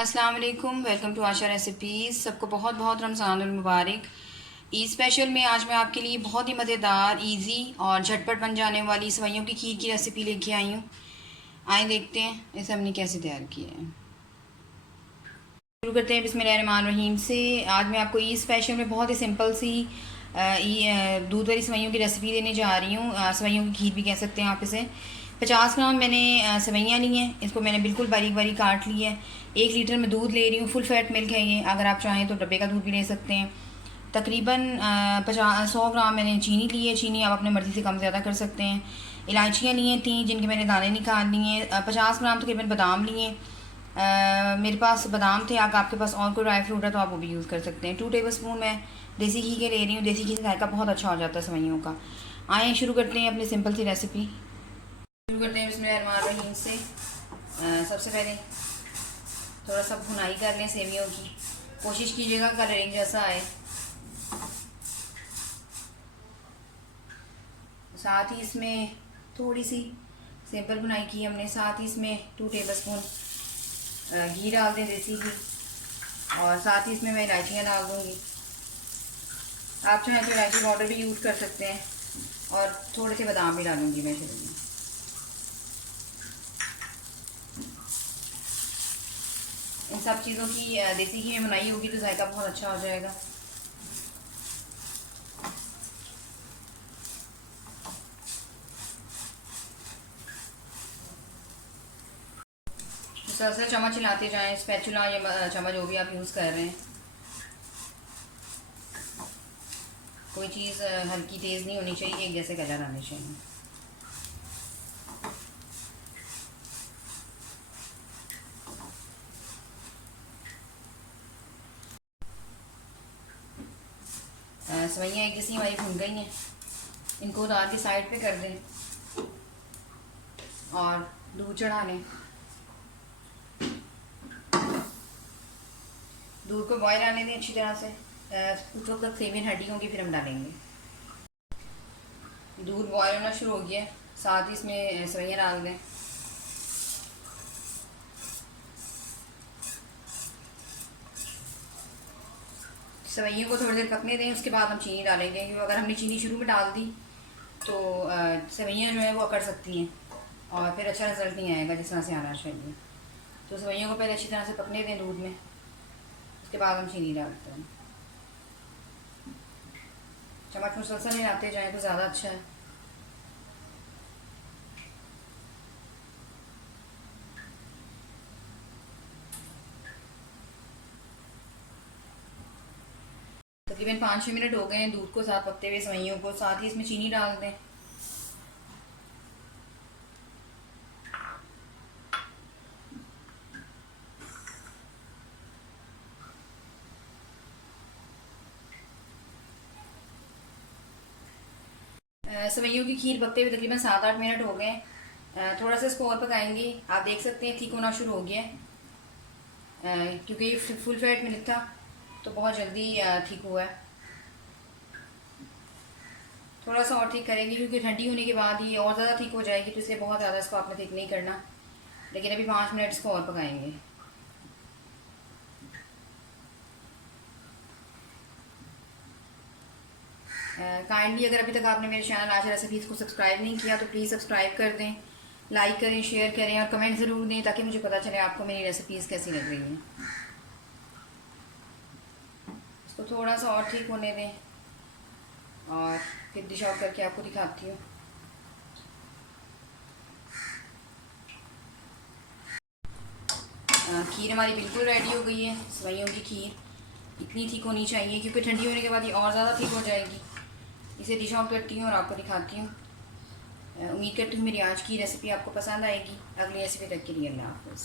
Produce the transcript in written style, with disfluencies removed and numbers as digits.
अस्सलाम वालेकुम, welcome to Asha recipes. सबको बहुत बहुत रमज़ानुल मुबारक। ईद स्पेशल में आज मैं आपके लिए बहुत ही मज़ेदार, इजी और झटपट बन जाने वाली सेवइयों की खीर की रेसिपी लेके आई हूँ। आए देखते हैं इसे हमने कैसे तैयार किया है। शुरू करते हैं बिस्मिल्लाहिर्रहमानिर्रहीम से। आज मैं आपको ईद स्पेशल में बहुत ही सिंपल सी दूध वाली सेवइयों की रेसिपी देने जा रही हूँ। सेवइयों की खीर भी कह सकते हैं आप इसे। 50 ग्राम मैंने सेवइयाँ ली हैं। इसको मैंने बिल्कुल बारीक बारीक काट ली है। 1 लीटर में दूध ले रही हूँ। फुल फैट मिल्क है ये। अगर आप चाहें तो डब्बे का दूध भी ले सकते हैं। तकरीबन 100 ग्राम मैंने चीनी ली है। चीनी आप अपनी मर्ज़ी से कम ज़्यादा कर सकते हैं। इलायचियाँ ली हैं 3, जिनके मैंने दाने निकाल लिए हैं। 50 ग्राम तकरीबन बादाम लिए। मेरे पास बादाम थे। अगर आपके पास और कोई ड्राई फ्रूट है तो आप वो भी यूज़ कर सकते हैं। 2 टेबल स्पून मैं देसी घी के ले रही हूँ। देसी घी से जायका बहुत अच्छा हो जाता है सेवइयों का। आए शुरू करते हैं अपनी सिंपल सी रेसिपी। शुरू करते हैं बिस्मिल्लाहिर्रहमानिर्रहीम से। सबसे पहले थोड़ा सा भुनाई कर लें सेवइयों की। कोशिश कीजिएगा कलरिंग जैसा आए। साथ ही इसमें थोड़ी सी सिंपल भुनाई की हमने। साथ ही इसमें 2 टेबल स्पून घी डाल दें, देसी घी। और साथ ही इसमें मैं इलायचियाँ डाल दूँगी। आप चाहें तो इलायची पाउडर भी यूज़ कर सकते हैं। और थोड़े से बादाम भी डालूँगी मैं शुरू में। इन सब चीज़ों की देसी घी में बनाई होगी तो जायका बहुत अच्छा हो जाएगा। मुसलसल चम्मच हिलाते जाएं, स्पैचुला या चम्मच जो भी आप यूज़ कर रहे हैं। कोई चीज़ हल्की तेज़ नहीं होनी चाहिए, एक जैसे कलर आने चाहिए। सेवइयाँ एक जैसी हमारी भुन गई हैं। इनको उतार के साइड पे कर दें और दूध चढ़ा लें। दूध को बॉयल आने दें अच्छी तरह से। कुछ वक्त तक सेवियाँ हटी होंगी, फिर हम डालेंगे। दूध बॉयल होना शुरू हो गया। साथ ही इसमें सेवइयाँ डाल दें। सेवइयों को थोड़ी देर पकने दें, उसके बाद हम चीनी डालेंगे। क्योंकि अगर हमने चीनी शुरू में डाल दी तो सेवइयाँ जो है वो अकड़ सकती हैं और फिर अच्छा रिजल्ट नहीं आएगा जिस तरह से आना चाहिए। तो सेवइयों को पहले अच्छी तरह से पकने दें दूध में, उसके बाद हम चीनी डालते हैं। चम्मच मुसलसल हिलाते जाएँ तो ज़्यादा अच्छा है। तकरीबन 5-6 मिनट हो गए हैं दूध को साथ पकते हुए सेवइयों को। साथ ही इसमें चीनी डाल दें। सेवइयों की खीर पकते हुए तकरीबन 7-8 मिनट हो गए। थोड़ा सा इसको और पकाएंगे। आप देख सकते हैं ठीक होना शुरू हो गया है। क्योंकि ये फुल फैट मिल्क था तो बहुत जल्दी ठीक हुआ है। थोड़ा सा और ठीक करेंगे क्योंकि ठंडी होने के बाद ये और ज़्यादा ठीक हो जाएगी, तो इसलिए बहुत ज़्यादा इसको आपने ठीक नहीं करना। लेकिन अभी 5 मिनट इसको और पकाएंगे। काइंडली अगर अभी तक आपने मेरे चैनल आशा रेसिपीज़ को सब्सक्राइब नहीं किया तो प्लीज़ सब्सक्राइब कर दें, लाइक करें, शेयर करें और कमेंट ज़रूर दें ताकि मुझे पता चले आपको मेरी रेसिपीज़ कैसी लग रही हैं। इसको थोड़ा सा और ठीक होने दें और फिर डिश आउट करके आपको दिखाती हूँ। खीर हमारी बिल्कुल रेडी हो गई है। सेवइयों की खीर इतनी ठीक होनी चाहिए क्योंकि ठंडी होने के बाद ये और ज़्यादा ठीक हो जाएगी। इसे डिश आउट करती हूँ और आपको दिखाती हूँ। उम्मीद करती हूँ मेरी आज की रेसिपी आपको पसंद आएगी। अगली रेसिपी तक के लिए अल्लाह हाफ़िज़।